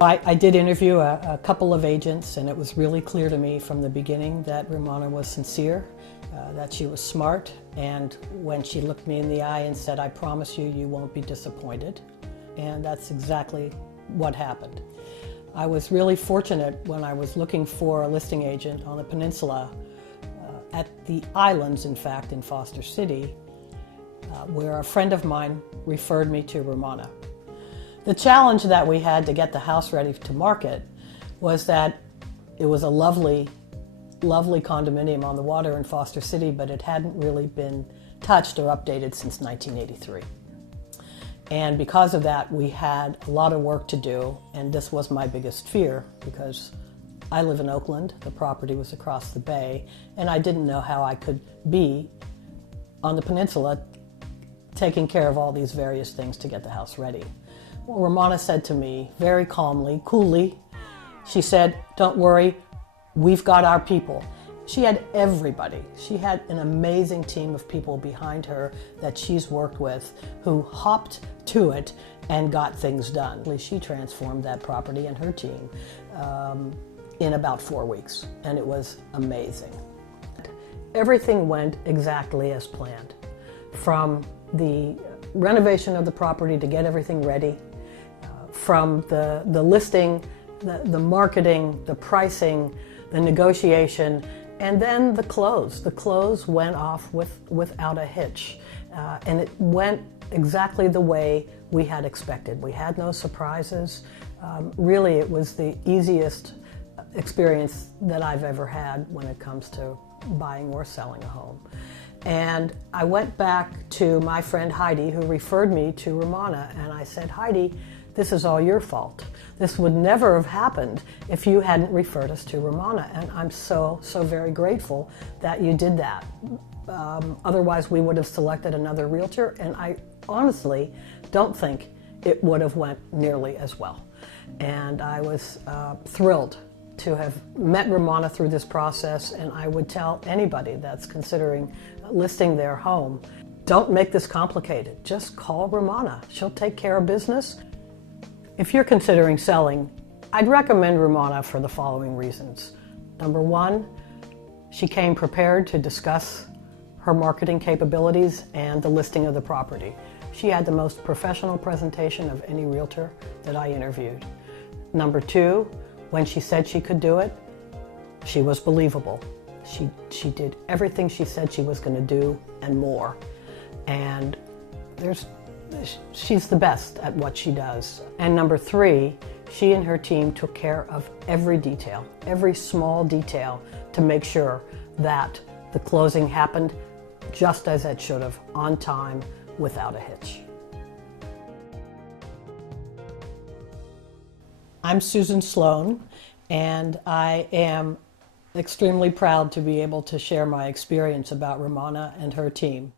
I did interview a couple of agents, and it was really clear to me from the beginning that Rumana was sincere, that she was smart, and when she looked me in the eye and said, "I promise you, you won't be disappointed," and that's exactly what happened. I was really fortunate when I was looking for a listing agent on the peninsula, at the islands, in fact, in Foster City, where a friend of mine referred me to Rumana. The challenge that we had to get the house ready to market was that it was a lovely, lovely condominium on the water in Foster City, but it hadn't really been touched or updated since 1983. And because of that, we had a lot of work to do, and this was my biggest fear because I live in Oakland, the property was across the bay, and I didn't know how I could be on the peninsula taking care of all these various things to get the house ready. Well, Rumana said to me very calmly, coolly, she said, "Don't worry, we've got our people." She had everybody. She had an amazing team of people behind her that she's worked with who hopped to it and got things done. She transformed that property and her team in about 4 weeks, and it was amazing. Everything went exactly as planned. From the renovation of the property to get everything ready, from the listing, the marketing, the pricing, the negotiation, and then the close. The close went off without a hitch, and it went exactly the way we had expected. We had no surprises. Really, it was the easiest experience that I've ever had when it comes to buying or selling a home. And I went back to my friend Heidi, who referred me to Rumana, and I said, "Heidi, this is all your fault. This would never have happened if you hadn't referred us to Rumana, and I'm so very grateful that you did that. Otherwise, we would have selected another realtor, and I honestly don't think it would have went nearly as well." And I was thrilled to have met Rumana through this process, and I would tell anybody that's considering listing their home, don't make this complicated. Just call Rumana. She'll take care of business. If you're considering selling, I'd recommend Rumana for the following reasons. Number one, she came prepared to discuss her marketing capabilities and the listing of the property. She had the most professional presentation of any realtor that I interviewed. Number two, when she said she could do it, she was believable. She did everything she said she was going to do and more. And she's the best at what she does. And number three, she and her team took care of every detail, every small detail, to make sure that the closing happened just as it should have, on time, without a hitch. I'm Susan Sloan, and I am extremely proud to be able to share my experience about Rumana and her team.